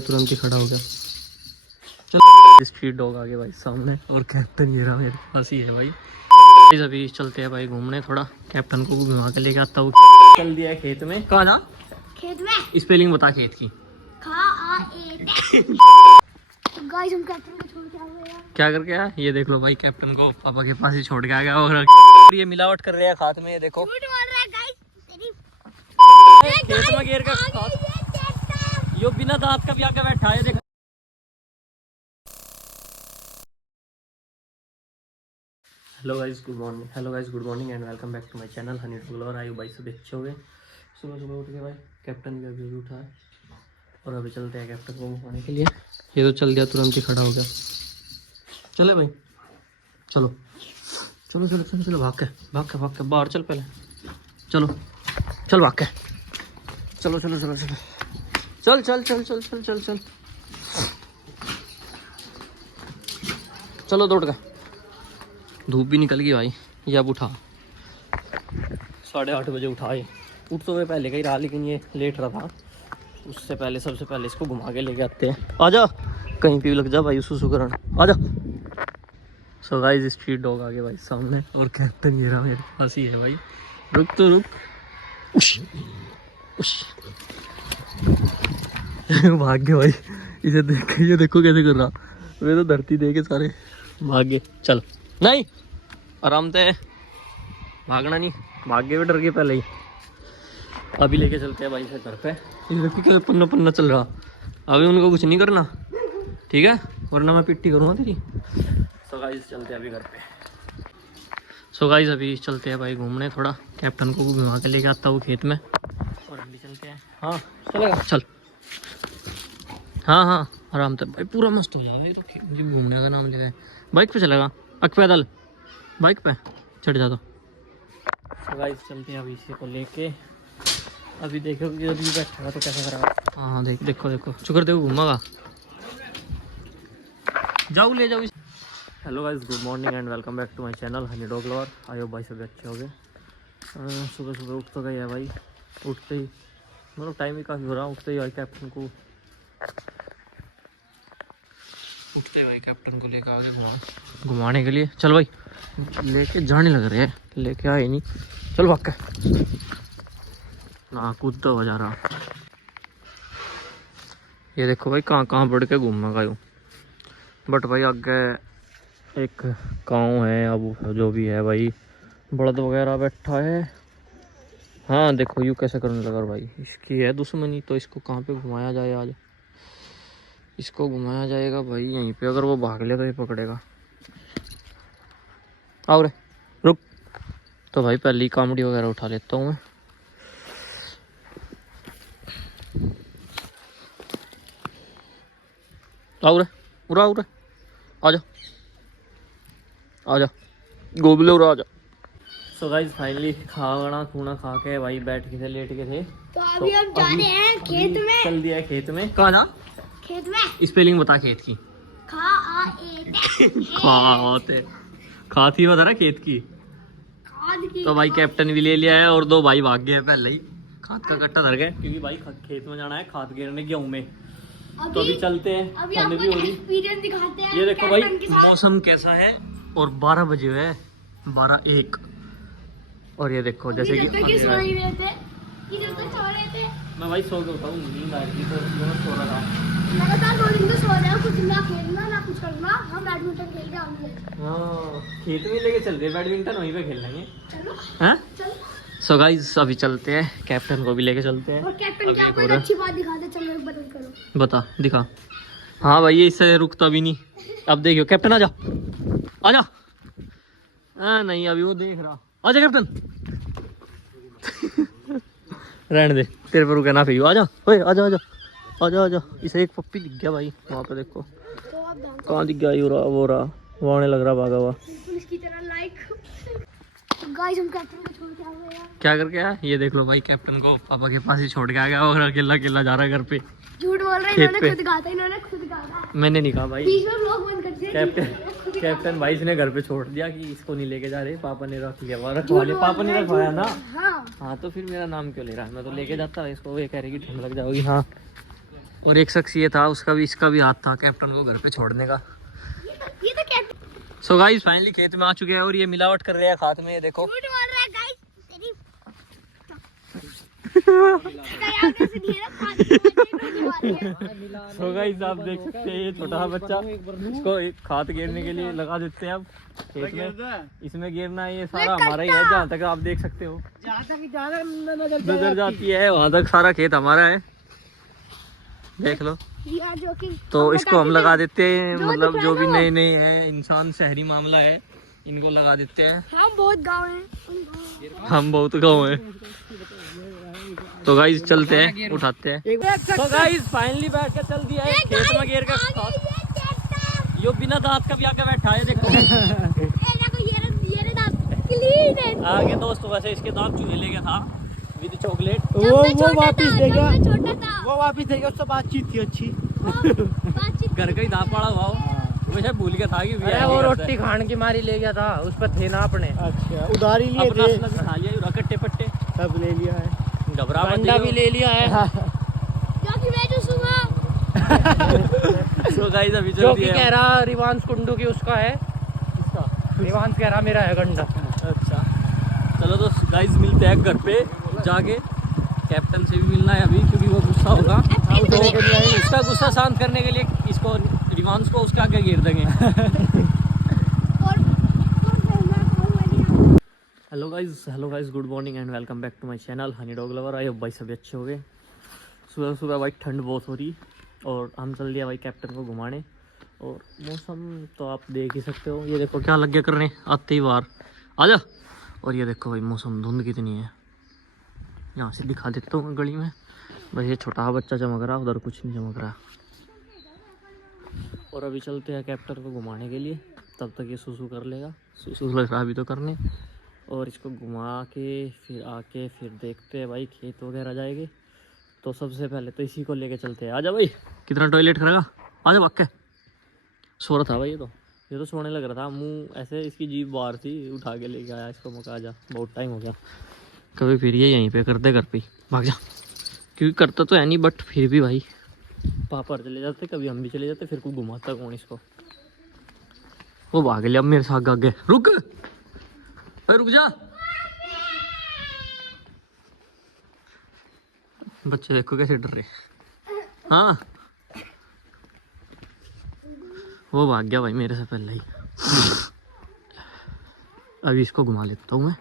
तुरंत ही खड़ा हो गया। चल स्ट्रीट डॉग आगे भाई सामने और कैप्टन ये रहा मेरे पास ही है भाई। अभी चलते हैं भाई घूमने, थोड़ा कैप्टन को घुमा के लेके आता हूँ। चल दिया है खेत में। कहाँ जा? खेत में। स्पेलिंग बता खेत की। गाइस हम कैप्टन को छोड़ के आ गए यार। क्या करके आया? ये देख लो भाई, कैप्टन को पापा के पास ही छोड़ के आ गया और ये मिलावट कर रहे हैं खाद में। ये देखो झूठ बोल रहा है गाइस। खेत में गिर का खाद यो बिना दांत का भी आके बैठा है। देखो hello guys good morning and welcome back to my channel honey traveller. आयु भाई सब अच्छे हो गए। सुबह सुबह उठ के भाई कैप्टन भी अभी उठा है और अभी चलते हैं कैप्टन को घुमाने के लिए। ये तो चल दिया, तुरंत ही खड़ा हो गया। चले भाई, चलो चलो चलो चलो चलो, भाग के बाहर चल, पहले चलो चल भाग के, चलो चलो चलो चलो चल चल चल चल चल चल चल चलो दौड़ का। धूप भी निकल गई भाई। ये अब उठा 8:30 बजे उठा। ये उठ तो वे पहले का ही रहा, लेकिन ये लेट रहा था। उससे पहले सबसे पहले इसको घुमा के लेके आते हैं। आजा कहीं पे भी लग जा भाई, सुसुकरण आजा। सो गाइस स्ट्रीट डॉग आगे भाई सामने और कैप्टन ये रहा मेरे पास ही है भाई। रुक तो रुक। उश, उश। भाग गए भाई, इसे देख, ये देखो कैसे कर रहा। वे तो धरती दे के सारे भाग गए। चल नहीं, आराम से भागना नहीं, भाग गए, डर गए पहले ही। अभी लेके चलते हैं भाई से घर पे। ये पन्ना पन्ना चल रहा, अभी उनको कुछ नहीं करना, ठीक है, वरना मैं पिट्टी करूँगा तेरी। सो गाइस चलते हैं अभी घर पे। सो गाइस अभी चलते हैं भाई घूमने, थोड़ा कैप्टन को घुमा के लेके आता हूँ खेत में और अभी चलते हैं। हाँ चलेगा, चल। हाँ हाँ आराम से भाई, पूरा मस्त हो जाएगा। ये तो घूमने का नाम ले रहे हैं। बाइक पे चलेगा पैदल, बाइक पे चढ़ जा। तो गाइस चलते हैं अभी इसी को लेके। अभी देखो कि अभी बैठा हुआ तो कैसा करा। हाँ हाँ देख, देखो देखो शुक्र देखो घूमागा। जाओ ले जाओ। Hello guys good morning and welcome back to my channel honey traveller. I hope भाई सब अच्छे हो गए। सुबह सुबह उठ तो गए है भाई। उठते ही मतलब टाइम ही काफ़ी हो रहा, उठते ही भाई कैप्टन को लेकर आगे घुमाने के लिए। चल भाई, लेके जाने लग रहे हैं, लेके आए नहीं। चल भाग के ना, कूद तो जा रहा। ये देखो भाई कहाँ कहाँ बढ़ के घूमेगा यूँ। बट भाई आगे एक गाँव है, अब जो भी है भाई, बड़द वगैरह बैठा है। हाँ देखो यूँ कैसे करने लगा भाई। इसकी है दुश्मनी, तो इसको कहाँ पे घुमाया जाए आज। इसको घुमाया जाएगा भाई यहीं पे। अगर वो भाग ले तो ये पकड़ेगा। आओ रे रुक। तो भाई पहले ही कॉमेडी वगैरह उठा लेता हूँ मैं। आओ रे उरा, आओ रे, आजा आजा गोबले उरा आजा। सो गाइस फाइनली खाना खूना खा के भाई बैठ के थे, लेट के थे। तो अभी हम जा रहे हैं खेत में। चल दिया है खेत में। कहाँ जा? खेत में। स्पेलिंग बता खेत की। खा थी बता रहा खेत की। तो भाई कैप्टन भी ले लिया है और 2 भाई भाग गए हैं पहले ही। खाद का कट्टा धर गए, क्योंकि भाई खेत में जाना है खाद गिरने गेहूं में। तो अभी चलते हैं, ठंड भी हो रही। एक्सपीरियंस दिखाते हैं। ये देखो भाई मौसम कैसा है, और 12 बजे है, 12-1। और ये देखो जैसे कि मैं भाई सो के उठा हूँ, नींद आ रही तो सो रहा था। लगातार 2 दिन से सो रहे हो, कुछ ना खेलना ना कुछ करना। हम बैडमिंटन खेल के आएंगे। हाँ खेत में लेके चल रहे बैडमिंटन, वहीं पे खेल लेंगे। चलो हाँ चलो। सो गाइस अभी चलते हैं, कैप्टन को भी लेके चलते हैं। और कैप्टन क्या कोई अच्छी बात दिखाते। चलो एक बदल करो, बता दिखा। हाँ भाई ये इससे रुकता भी नहीं। अब देखियो कैप्टन आजा आजा। हाँ नहीं अभी वो देख रहा। आजा कैप्टन रहने दे, तेरे पर रुके ना फिर। आजा ओए आजा आजा आजा आजा। इसे एक पप्पी दिख गया भाई वहाँ पे, देखो तो आप कहाँ दिख गया। वो रहा आने लग रहा, भागा हुआ पुलिस की तरह लाइक। गाइस हम कैप्टन को छोड़ के आ गए यार। क्या करके आया? ये देख लो भाई कैप्टन को पापा के पास ही छोड़ के आ गया और अकेला अकेला जा रहा है घर पे। झूठ बोल रहे हैं, इन्होंने खुद कहा था। इन्होंने खुद कहा था, मैंने नहीं कहा भाई। बीच में व्लॉग बंद कर दिया। कैप्टन भाई इसने घर पे छोड़ दिया कि इसको नहीं लेके जा रहे, पापा ने रख लिया। रखवा लिया, पापा ने रखवाया ना। हाँ तो फिर मेरा नाम क्यों ले रहा है? मैं तो लेके जाता इसको। ये कह रही कि ठंड लग जाएगी। हाँ और एक शख्स ये था, उसका भी इसका भी हाथ था कैप्टन को घर पे छोड़ने का। ये तो कैप्टन सो गाइस फाइनली खेत में आ चुके हैं और ये मिलावट कर रहे हैं खाद में, ये देखो। झूठ बोल रहा है गाइस तेरी यार कैसे धीरे सो गाइस आप देख सकते हैं ये छोटा सा बच्चा, इसको एक खाद गिरने के लिए लगा देते हैं अब खेत में। इसमें गिरना ये सारा हमारा ही है, जहाँ तक आप देख सकते हो नजर जाती है वहाँ तक सारा खेत हमारा है, देख लो। यार जो कि तो इसको हम लगा देते हैं, जो मतलब दिख जो रहा भी है नए नए हैं इंसान, शहरी मामला है, इनको लगा देते हैं। हम बहुत गाँव हैं। हम बहुत गाँव हैं। तो गाइस चलते हैं, उठाते हैं। तो गाइस फाइनली बैठ के चल दिया है खेत में गिर कर। यो बिना दांत का भी आके बैठा है, देखो। आगे दोस्त वैसे इसके दांत चूहे ले गया था विद चॉकलेट। वो वापस दे गया, वो वापस दे गया, उससे बातचीत थी अच्छी। घर का ही दांत पड़ा हुआ हो, वैसे भूल गया था कि अरे वो रोटी खान की मारी ले गया था, उस पर थे ना अपने। अच्छा उधारी लिए अपना थे, अपना खा लिया कट्टे पट्टे, सब ले लिया है, घबरा मत अंडा भी ले लिया है। क्योंकि मैं जो सुबह तो गाइस अभी जो चल कि दिया कह रहा रिवांश कुंडू की उसका है, रिवांश कह रहा मेरा है गंडा। अच्छा चलो तो गाइस मिलते हैं घर पे जाके। कैप्टन से भी मिलना है अभी क्योंकि वो गुस्सा होगा, तो उसका गुस्सा शांत करने के लिए इसको रिवांश को उसके आगे घेर देंगे। Hello guys good morning and welcome back to my channel honey dog lover. I hope भाई सभी अच्छे हो गए। सुबह सुबह भाई ठंड बहुत हो रही और हम चल दिया भाई कैप्टन को घुमाने। और मौसम तो आप देख ही सकते हो, ये देखो क्या लग गया करने आते ही बाहर आजा। और ये देखो भाई मौसम धुंध कितनी है, यहाँ से दिखा देता हूँ गली में। बस ये छोटा बच्चा चमक रहा, उधर कुछ नहीं चमक रहा। और अभी चलते हैं कैप्टन को घुमाने के लिए, तब तक ये सुसु कर लेगा, सुसु लग रहा अभी तो करने। और इसको घुमा के फिर आके फिर देखते हैं भाई खेत वगैरह जाएंगे। तो सबसे पहले तो इसी को लेके चलते हैं। आजा भाई, कितना टॉयलेट करेगा, आजा वाक्य। सो रहा था भाई, ये तो सोने लग रहा था, मुंह ऐसे इसकी जीभ बाहर थी, उठा के लेके आया इसको। मका आजा, बहुत टाइम हो गया। कभी फिर ये यहीं पे करते घर पे भाग जा, क्योंकि करता तो है नहीं, बट फिर भी भाई पापा चले जाते, कभी हम भी चले जाते, फिर कोई घुमाता कौन इसको। वो भाग लिया अब मेरे साथ आगे। रुक भाई, रुक जा। बच्चे देखो कैसे डर रहे। हाँ वो भाग गया भाई मेरे से पहले ही। अभी इसको घुमा लेता हूँ मैं।